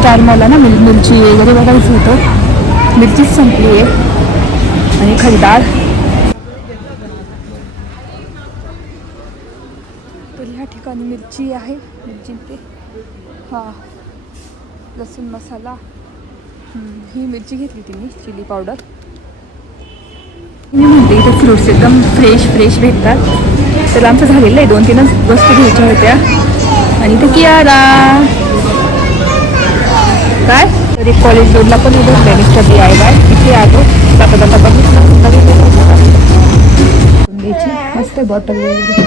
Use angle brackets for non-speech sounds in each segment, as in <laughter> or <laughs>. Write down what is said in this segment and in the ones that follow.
Star मॉलला ना मिर मिरची वगैरे बघायचं होतं. मिरचीच संपली आहे. आणि खरीदार. तर ह्या ठिकाणी मिरची आहे. मिरची ते हां. लसूण मसाला. ही मिरची घेतली ती मी चिली पावडर. मी म्हणते इथे फ्रुट्स एकदम फ्रेश फ्रेश भेटतात. तर आमचं झालेलं आहे. दोन तीनच वस्तू घ्यायच्या होत्या. आणि इथे कियारा. काय? तरी कॉलेज रोडला पण उभं मिस्टर बी आहे बाय इथे आलो. जाता मस्त आहे बॉटल वगैरे.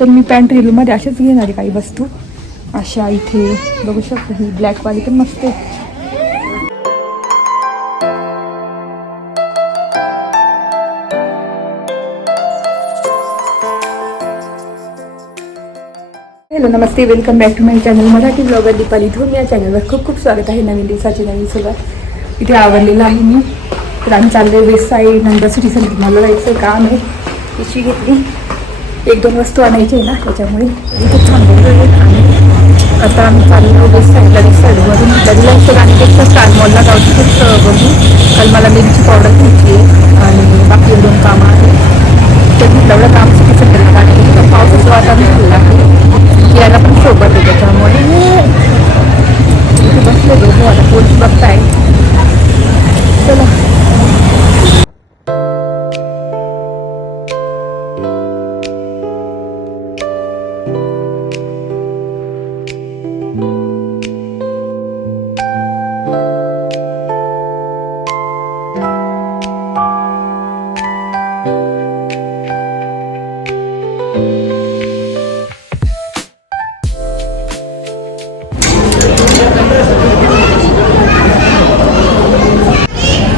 तर मी पॅन्टमध्ये असेच घेणार आहे काही वस्तू. अशा इथे. बघू शकतो ही ब्लॅकवाली पण मस्त hello Namaste. Welcome back to my channel Marathi blogger Deepali Dhoom या चॅनलवर खूप खूप स्वागत आहे नवीन दिवसाची नवीन सुरुवात. इथे आवडलेलं आहे मी. तर आम्ही चाललो आहे वेस्ट साईड नंतर सिटी सेंटर मला जायचं काम आहे. पिशवी घेतली. एक दोन वस्तू आणायची आहे ना त्याच्यामुळे इथे थांबलेलो आहे. आणि आता आम्ही चाललो वेस्ट साईडला वेस्ट साईडवरून कधीला आणि ते स्टार मॉलला जाऊ तिथेच बघू. काल मला मिरची पावडर घेतली आणि बाकी दोन कामं आहेत. ते एवढं काम सिटी सेंटरला जाण्यासाठी पावसाचं वातावरण झालं आहे. यायला पण सोबत आहे त्याच्यामुळे इथे बसले दोघं आता पोलीस बघताय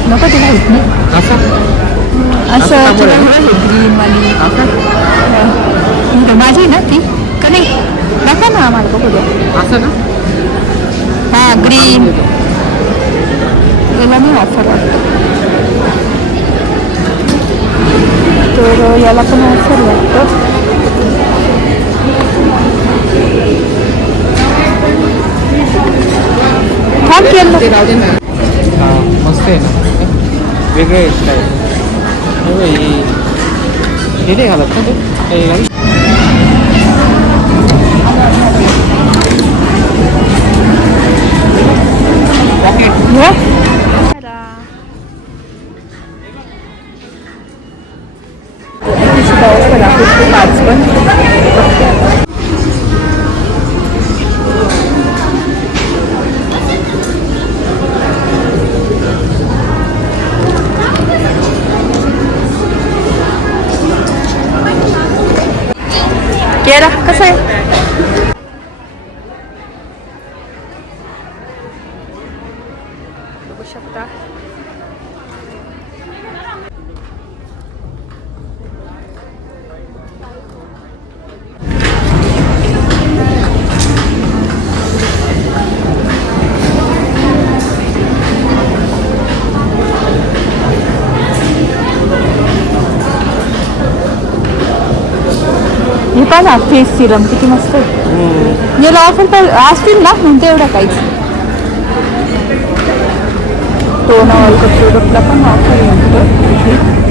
नको तुला होत नाही असं ग्रीन वाली. इथं माझी ना ती? का नाही? दाखवा ना आम्हाला बघू द्या असं ना हा ग्रीन याला नाही ऑफर वाटतं. तर याला पण ऑफर वाटतं. थांब केलं मस्त आहे ना. वेगळे आहे स्टाईल हो, हे हे नाही घालत ना ते काही घाल पॉकेट केरा कसं हे पण ना फेस सिरम किती मस्त आहे. याला ऑफर तर असतील ना म्हणते एवढं काहीच. टोन ऑइल प्रोडक्टला पण ऑफर आहे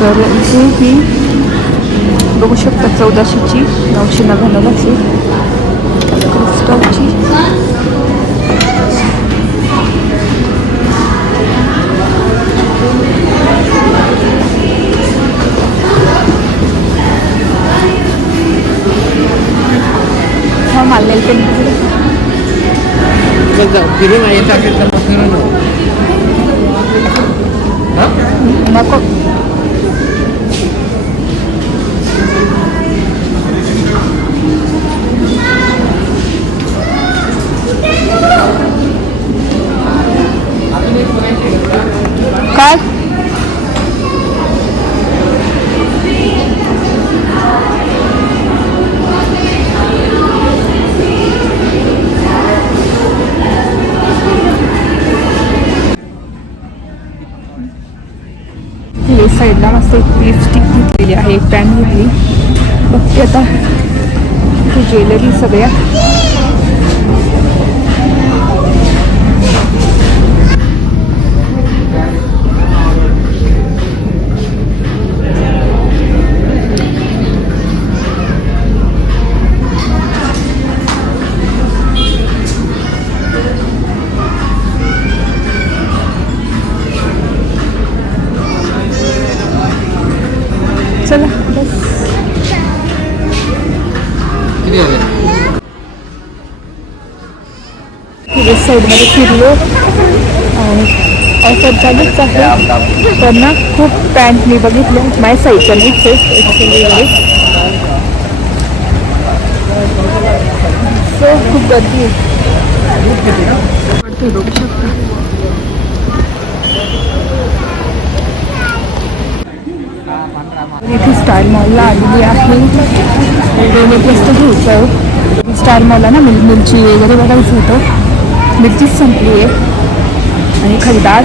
तर इथे ही बघू शकता चौदाशेची नऊशे नव्याण्णवची. क्रिस्टलची हा माल पेन फिरून यायचं असेल तर मग फिरून? नको. साईडला मस्त एक लिपस्टिक घेतलेली आहे एक पॅन घेतली. बघते आता. ज्वेलरी सगळ्या. साईडमध्ये फिरलो. आणि ऑफर चालूच आहे. पण ना खूप पॅन्ट मी बघितलं. माझ्या साईजच्या नाहीच आहे. ॲक्च्युली सो खूप गर्दी आहे. बघू शकता. इथे स्टार मॉलला आलेली आहे. दोन वस्तू घ्यायचं. आहे स्टार मॉलला ना मिल मिरची वगैरे बघायचं होतं. मिरचीच संपली आहे. आणि खरीदार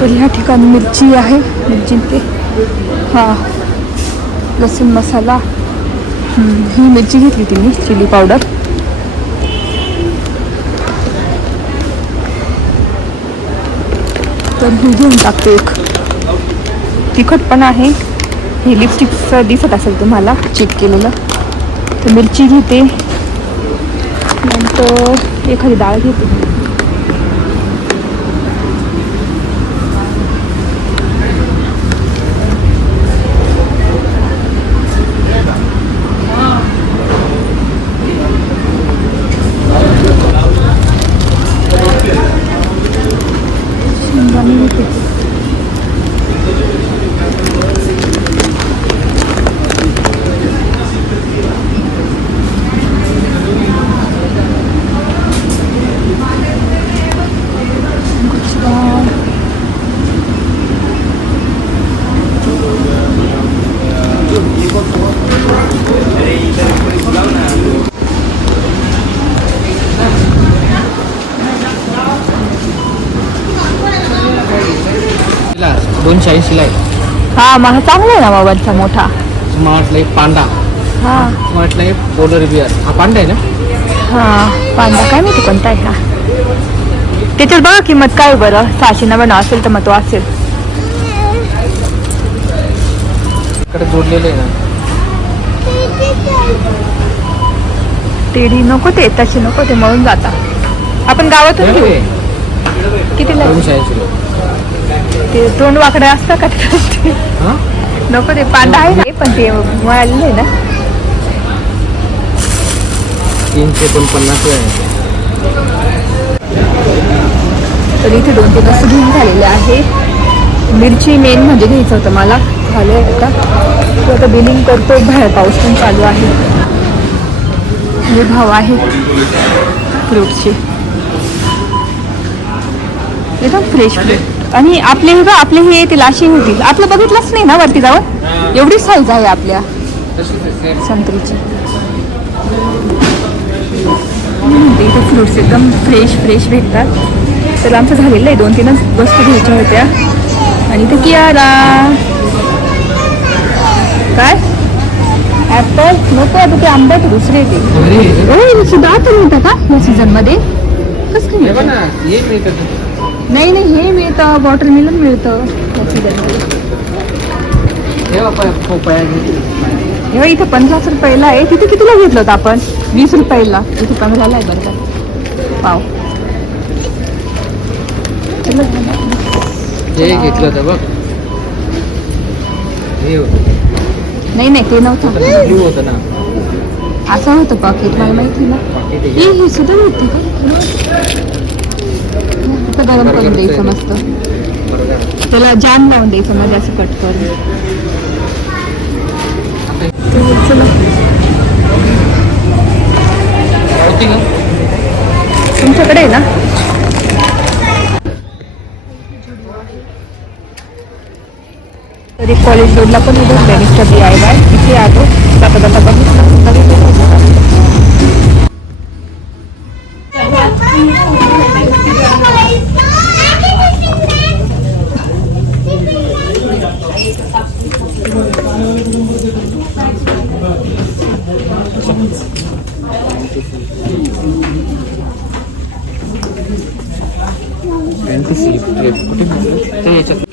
तर ह्या ठिकाणी मिरची आहे मिरची ते हां. लसूण मसाला. ही मिरची घेतली तिने चिली पावडर. तर ही घेऊन टाकते एक. तिखट पण आहे. हे लिपस्टिकचं दिसत असेल तुम्हाला चेक केलेलं. मिरची घेते. नंतर एखादी डाळ घेते. दोनशे ऐंशीला आहे. हा मला चांगला आहे ना मोबाईलचा मोठा. वाटलं एक पांडा. हा. वाटलं एक पोलर बिअर. हा पांडा आहे ना? हा पांढरा काय माहिती कोणता आहे हा? त्याच्यात बघा किंमत काय आहे बरं. सहाशे नव्याण्णव असेल तर मग तो असेल. इकडे जोडलेलं आहे ना. टेडी नको ते तसे नको ते मळून जाता. आपण गावातून घेऊ. हे कितीला दोनशे ते तोंड वाकडे असतं का ते? नको ते पांढरा आहे ना. पण ते मळालेलं आहे ना. तीनशे एकोणपन्नास आहे. तर इथे दोन तीन वस्तू घेऊन झालेले आहे. मिरची मेन म्हणजे घ्यायचं होतं मला. झालं आहे आता. तो आता बिलिंग करतो बाहेर पाऊस पण चालू आहे. हे भाव आहे. फ्रूटचे एकदम फ्रेश फ्रूट आणि आपले हे बघ आपले हे येतील असे होतील आपलं बघितलंच नाही ना वरती जाऊन? एवढी साईज आहे आपल्या. संत्रीची. इथे फ्रुट्स एकदम फ्रेश फ्रेश भेटतात. तर आमचं झालेलं आहे. दोन तीनच वस्तू घ्यायच्या होत्या. आणि इथे कियारा. काय? ॲपल नको आता ते आंबट दुसरे ते. हे सुद्धा आता मिळतं का? या सीझनमध्ये कसं काय नाही नाही हे मिळतं वॉटरमेलन मिळतं. हे तेव्हा इथे पन्नास रुपयाला आहे. तिथे कितीला घेतलं होतं आपण? वीस रुपयाला. इथे पंधराला आहे बरं का? पाव. हे घेतलं होतं बघ. होतं. नाही नाही ते नव्हतं. होतं ना. असं होतं पाकिट मला माहिती ना. हे सुद्धा मिळते का? आता गरम करून द्यायचं मस्त. त्याला जाम लावून द्यायचं मध्ये असं कट करून. चला होती का तुमच्याकडे आहे ना? तरी कॉलेज रोडला पण उभं मिस्टर डी आय वाय तिथे आलो. जाता जाता बघितलं. कुठे ते याच्यात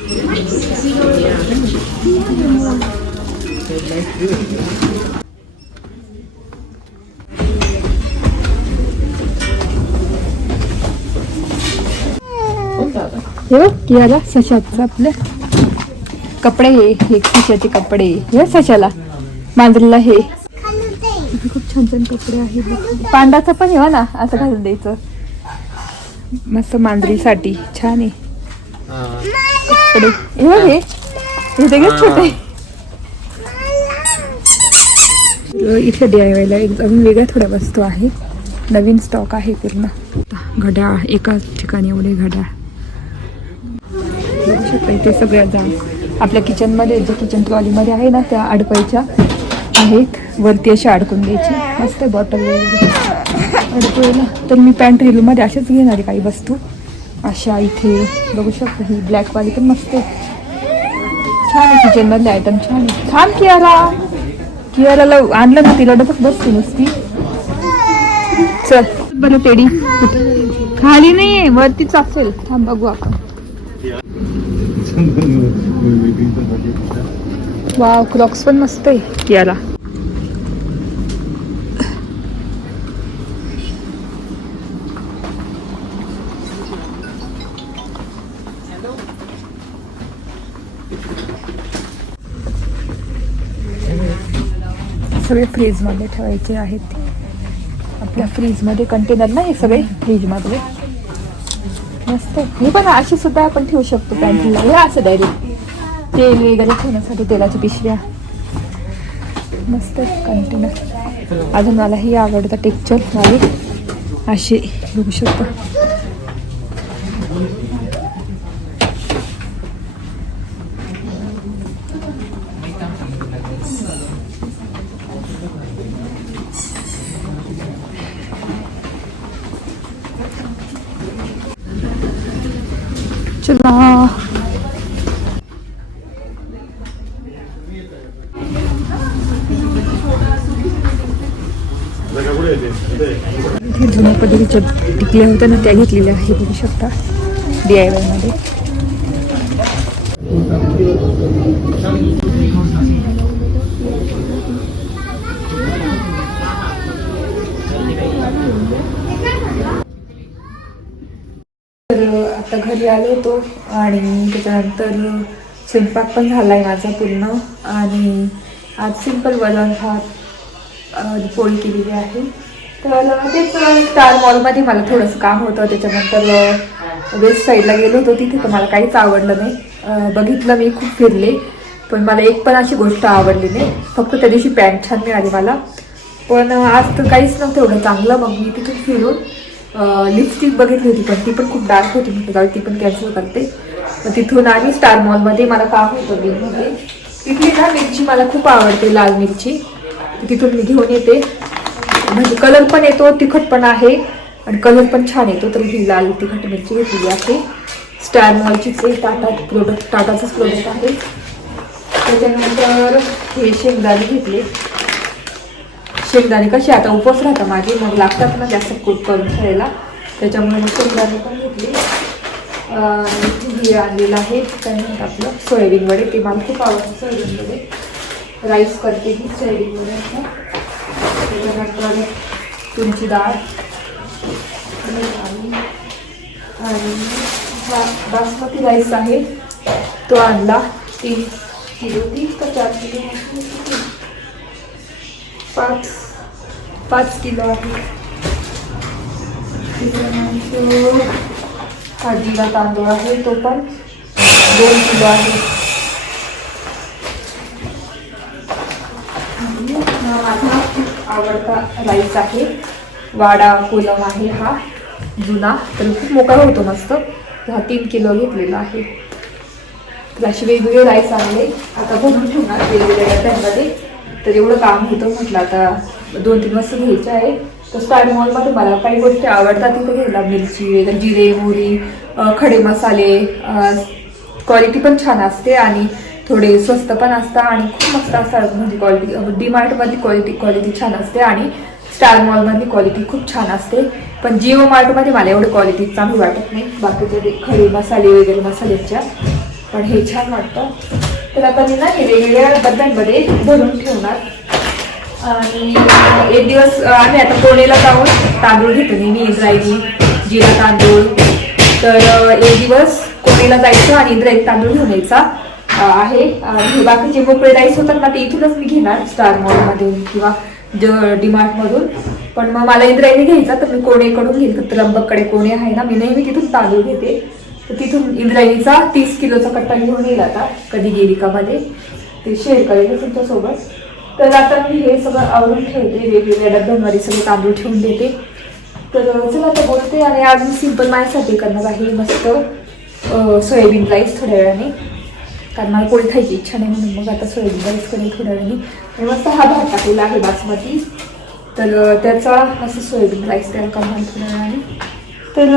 हे बघ सशाचं आपले. कपडे हे हे सशाचे कपडे. हे सशाला. मांजरीला हे. खूप छान छान कपडे आहेत. बघ. पांडाचं पण हे ना असं घालून द्यायचं. मस्त मांजरीसाठी. छान आहे. हा. कपडे हे बघ हे. हे ते छोटे. इथे डी आय वायला एकदम वेगळ्या थोड्या वस्तू आहेत नवीन स्टॉक आहे पूर्ण. घड्याळ एकाच ठिकाणी एवढे घड्याळ. बघू शकता इथे सगळ्या जा. आपल्या किचनमध्ये जे किचन ट्रॉलीमध्ये आहे ना त्या अडकवायच्या आहेत. वरती अशा अडकून द्यायची मस्त आहे बॉटल वगैरे. अडकवायला तर मी पॅन्ट्रीमध्ये असेच घेणार आहे काही वस्तू. अशा इथे बघू शकता ही ब्लॅकवाली पण मस्त आहे. छान आहे किचनमधले आयटम छान आहे. छान कियारा. कियाराला आणलं ना तिला डबक बसते नुसती. चल बरं टेडी खाली नाहीये वरतीच असेल. थांब बघू आपण. <laughs> वाव क्लॉक्स पण मस्त आहे कियाला सगळे फ्रीजमध्ये ठेवायचे आहेत. आपल्या फ्रीजमध्ये कंटेनर ना हे सगळे फ्रीजमध्ये. मस्त. हे पण अशी सुद्धा आपण ठेवू शकतो पॅन्टीला हे असं डायरेक्ट तेल वगैरे ठेवण्यासाठी तेलाच्या पिशव्या. मस्त कंटेनर अजून मला हे आवडतं टेक्चर वाली. अशी बघू शकतो चला हे जुन्या पद्धतीच्या टिकल्या होत्या ना त्या घेतलेल्या आहे बघू शकता. डी आय वायमध्ये तर आता घरी आलो होतो आणि त्याच्यानंतर स्वयंपाक पण झाला आहे माझा पूर्ण. आणि आज सिंपल वरण भात अं, पोळी केलेली आहे. तर तेच स्टार मॉलमध्ये मला थोडंसं काम होतं. त्याच्यानंतर वेस्ट साईडला गेलो होतो. तिथे तर मला काहीच आवडलं नाही. बघितलं मी खूप फिरले. पण मला एक पण अशी गोष्ट आवडली नाही. फक्त त्या दिवशी पॅन्ट छान मिळाली मला. पण आज तर काहीच नव्हतं एवढं चांगलं. मग मी तिथून फिरून लिपस्टिक बघितली होती. पण ती पण खूप डार्क होती. म्हटलं जाऊ ती पण कॅन्सल करते. मग तिथून आली स्टार मॉलमध्ये मला काम होतं बिलमध्ये तिथली ना मिरची मला खूप आवडते लाल मिरची. तिथून मी घेऊन येते. म्हणजे कलर पण येतो तिखट पण आहे आणि कलर पण छान येतो. तर ही लाल तिखट मिरची घेतलेली आहे. स्टार मॉलचीच आहे टाटा प्रोडक्ट टाटाचंच प्रोडक्ट आहे. त्याच्यानंतर हे शेंगदाणे घेतले. शेंगदाणे कसे आता उपवास राहतात माझे मग लागतात ना जास्त कूट करून खायला. त्याच्यामुळे मी शेंगदाणे पण घेतले. हे आणलेलं आहे. काय म्हणतात आपलं सोयाबीन वडे ते मला खूप आवडतं सोयाबीन वडे राईस करते ही असं. त्याच्यानंतर तुरीची डाळ हा, बासमती राईस आहे तो आणला तीन किलो, तीन का चार किलो पाच पाच किलो आहे. त्याच्यानंतर हा आहे तो पण दोन किलो आहे. माझा खूप आवडता राईस आहे. वाडा कोलम आहे हा जुना तर खूप मोकळा होतो मस्त. हा तीन किलो घेतलेला आहे. तर असे वेगवेगळे राईस आणले. आता बनवून ठेवणार वेगवेगळ्या डब्यामध्ये. तर एवढं काम होतं म्हटलं आता दोन तीन वाजता घ्यायचे आहे. तर स्टार मॉलमध्ये मला काही गोष्टी आवडतात तिथे घ्यायला. मिरची वगैरे जिरे मोहरी खडे मसाले क्वालिटी पण छान असते आणि थोडे स्वस्त पण असतात आणि खूप मस्त असतात म्हणजे क्वालिटी डी मार्टमधली क्वालिटी क्वालिटी छान असते आणि स्टार मॉलमधली क्वालिटी खूप छान असते. पण जिओ मार्टमध्ये मला एवढं क्वालिटी चांगली वाटत नाही. बाकीचे ते खडे मसाले वगैरे मसाल्याच्या. पण हे छान वाटतं. तर आता मी ना हे वेगवेगळ्या डब्यांमध्ये भरून ठेवणार. आणि एक दिवस आम्ही आता कोणेला जाऊन तांदूळ घेतो नेहमी इंद्रायणी जिरा तांदूळ. तर एक दिवस कोणीला जायचं आणि इंद्रायणी तांदूळ घेऊन यायचा. आहे. आणि बाकीचे मोकळे राईस होतात ना ते इथूनच मी घेणार स्टार मॉलमधून किंवा डीमार्ट मधून. पण मग मला इंद्रायणी घ्यायचा तर मी कोणेकडून घेईल त्र्यंबककडे कोणे आहे ना मी नेहमी तिथून तांदूळ घेते. तर तिथून इंद्रायणीचा तीस किलोचा कट्टा घेऊन येईल आता कधी गेली का मध्ये ते शेअर करेल तुमच्यासोबत. तर आता मी हे सगळं आवरून ठेवते वेगवेगळ्या डब्यांमध्ये सगळे तांदूळ ठेवून देते. तर चला आता बोलते आणि अजून सिंपल माझ्यासाठी करणार आहे मस्त सोयाबीन राईस थोड्या वेळाने. कारण मला पोळी खायची इच्छा नाही म्हणून मग आता सोयाबीन राईस करेल थोड्या वेळाने. आणि मग सहा भात टाकलेला आहे बासमती. तर त्याचा असं सोयाबीन राईस तयार करणार थोड्या वेळाने. तर